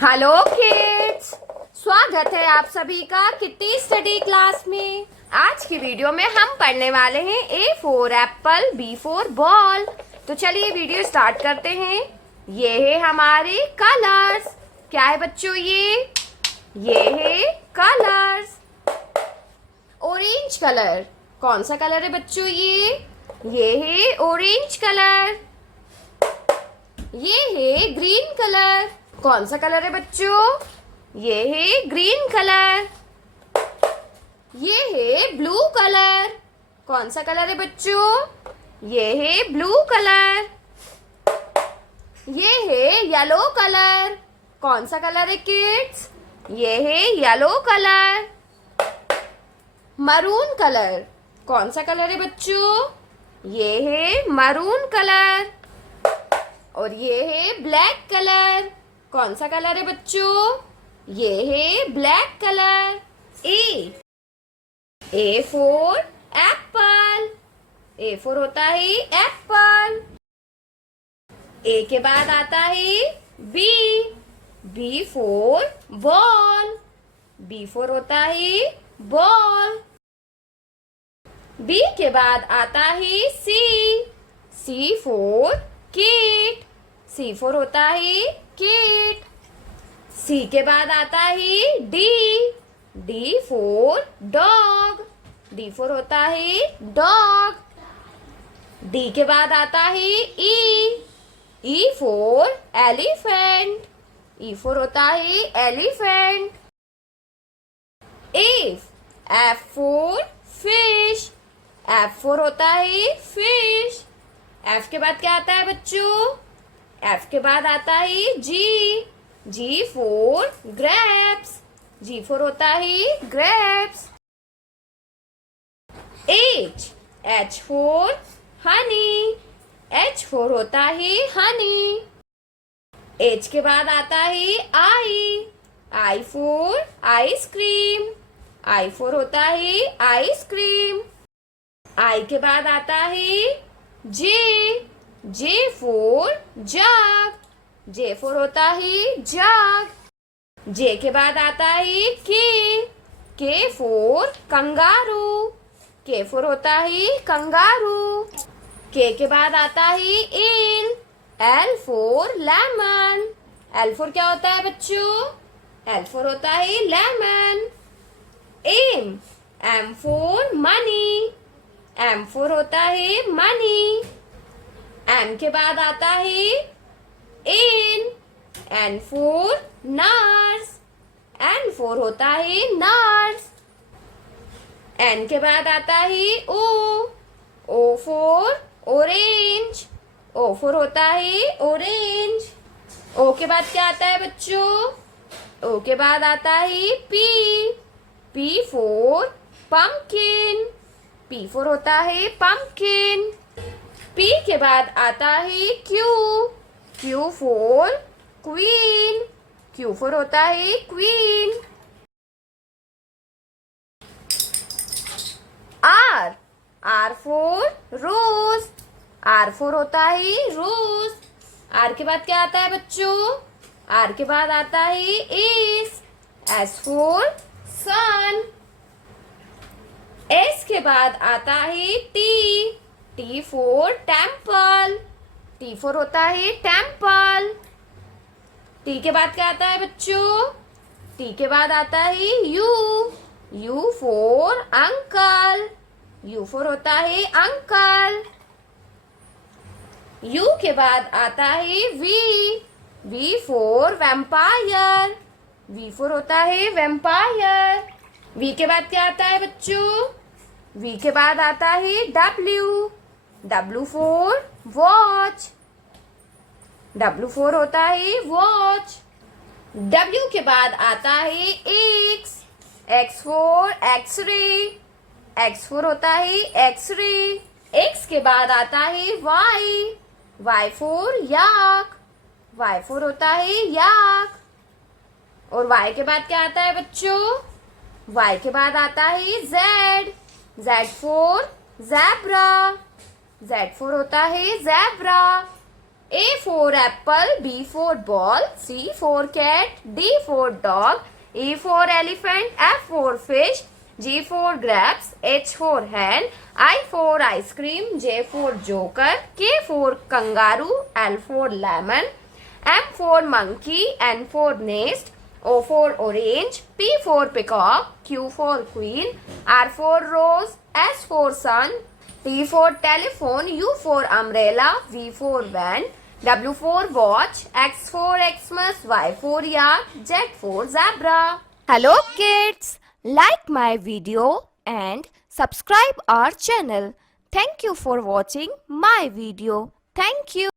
Hello kids, स्वागत है आप सभी का किट्टी स्टडी क्लास में। आज की वीडियो में हम पढ़ने वाले हैं A for apple, B for ball. तो चलिए वीडियो स्टार्ट करते हैं। ये है हमारे कलर्स। क्या है बच्चों ये है कलर्स। ऑरेंज कलर, कौन सा कलर है बच्चों ये है ऑरेंज कलर। ये है ग्रीन कलर, कौन सा कलर है बच्चों? ये है ग्रीन कलर। ये है ब्लू कलर, कौन सा कलर है बच्चों? ये है ब्लू कलर। ये है येलो कलर, कौन सा कलर है किड्स? ये है येलो कलर। मरून कलर, कौन सा कलर है बच्चों? ये है मरून कलर। और ये है ब्लैक कलर, कौन सा कलर है बच्चों? ये है black colour. A for apple. A for होता है एप्पल। ए के बाद आता है B. B for ball. B for होता है बॉल। बी के बाद आता है C. C for kit. C for होता है किट। सी के बाद आता है D. D for dog. D for होता है डॉग। डी के बाद आता है E. E for elephant. E for होता है elephant. F for fish. F for होता है फिश। एफ के बाद क्या आता है बच्चों? एफ के बाद आता है जी। जी फॉर ग्रेप्स। जी फॉर होता है grapes. H for Honey. H for होता है हनी। एच के बाद आता है आई। I for ice cream. I for होता है आइसक्रीम। आई के बाद आता है जे। J for jug. J for होता है जग। जे के बाद आता है के। के फॉर कंगारू। के फॉर होता है कंगारू। के बाद आता है L. L for lemon. L for क्या होता है बच्चों? एल फॉर होता है lemon. M. M for money. M for होता है मनी। एन के बाद आता है N. N for nurse. N for होता है नर्स। एन के बाद आता है O. O for orange. O for होता है ऑरेंज। ओ के बाद क्या आता है बच्चों? ओ के बाद आता है P. P for pumpkin. P for होता है पम्पकिन। पी के बाद आता है Q. Q for queen. Q for होता है queen. R. R for rose. R for होता है रोज। आर के बाद क्या आता है बच्चों? आर के बाद आता है S. S for sun. S के बाद आता है T. T for temple. T for होता है टेम्पल। टी के बाद क्या आता है बच्चों? टी के बाद आता है U. U for uncle. U for होता है अंकल। यू के बाद आता है V. V for vampire. V for होता है वैम्पायर। वी के बाद क्या आता है बच्चों? वी के बाद आता है W. W for watch. W for होता है वॉच। डब्ल्यू के बाद आता है X. X for x-ray. X for होता है एक्सरे। एक्स के बाद आता है Y. Y for yak. Y for होता है याक। और वाई के बाद क्या आता है बच्चों? वाई के बाद आता है Z. Z for zebra. Z for होता है zebra. A for apple, B for ball, C for cat, D for dog, E for elephant, F for fish, G for grapes, H for hen, I for ice cream, J for joker, K for kangaroo, L for lemon, M for monkey, N for nest, O for orange, P for peacock, Q for queen, R for rose, S for sun, T for telephone, U for umbrella, V for van, W for watch, X for Xmas, Y for yak, Z for zebra. Hello kids, like my video and subscribe our channel. Thank you for watching my video. Thank you.